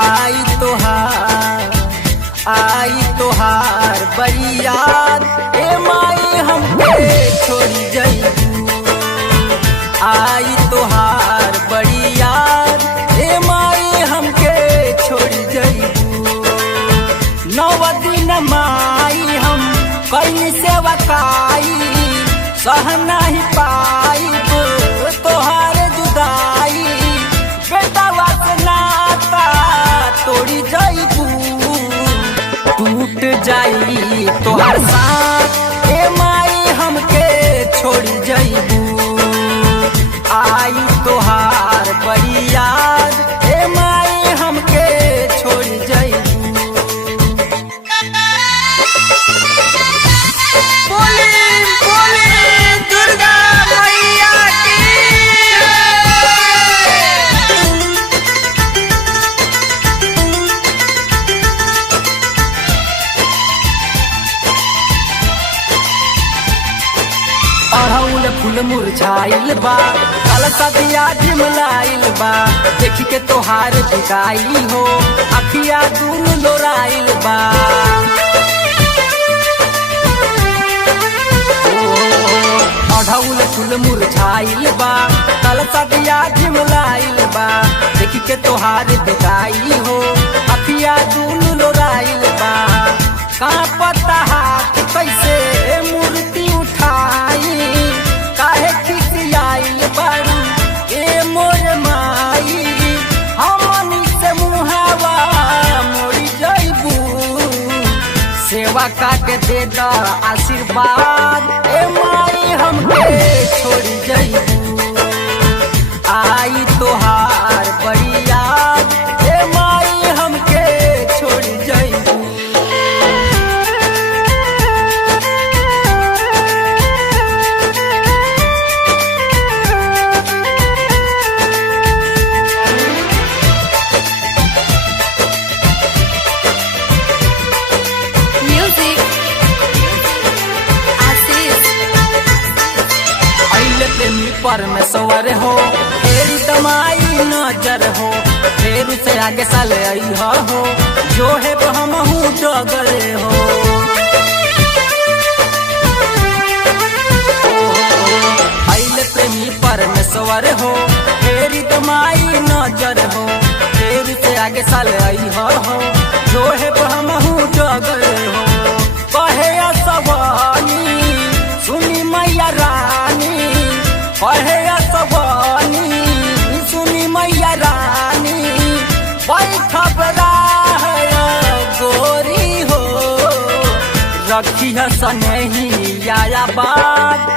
आई तोहार बड़ी याद ए माई हमके छोड़ी जइबू। आई तोहार बड़ी याद ए माई हमके छोड़ी जइबू। 9 दिन माई हम कहीं से वकाई सह नहीं पाई तोहार जुदाई। बेटा नाता तोड़ी जइबू टूट जाई तोहार साथ ए माई हमके छोड़ी जइबू। आई तोहार बड़ी याद ए माई हमके छोड़ी जइबू। दुर्गा मैया की अड़हुल फूल मुरझाइल बा काला सदिया झिमलाइल बा। देखी के तोहार बिकाई हो अखिया दून लोराइल बा। अड़हुल फूल मुरझाइल बा काला सदिया झिमलाइल बा। देखी के तोहार बिकाई हो अखिया दून लोराइल बा। कहाँ पता हाथ कैसे मूर्ति उठाई काहे खिसियाइल बारू ए मोर माई। हमनी से मुहावा मोड़ी जइबू सेवा काके दे द आशीर्वाद ए माई हमके छोड़ी जइबू। आई तोहार बड़ी याद ए माई हमके छोड़ी जइबू। परमेश्वर हो तेरी दमाई नजर हो फेर से आगे साले आई हो जो है तो हम डगरे हो। आइले प्रेमी परमेश्वर हो तेरी दमाई नजर हो फेर से आगे साले आई हो जो है तो हम डगरे हो। कहे सवानी सुनी मैया रानी कहे सवानी सुनी मैया रानी बैठब गोरी हो रखी सनही आया बात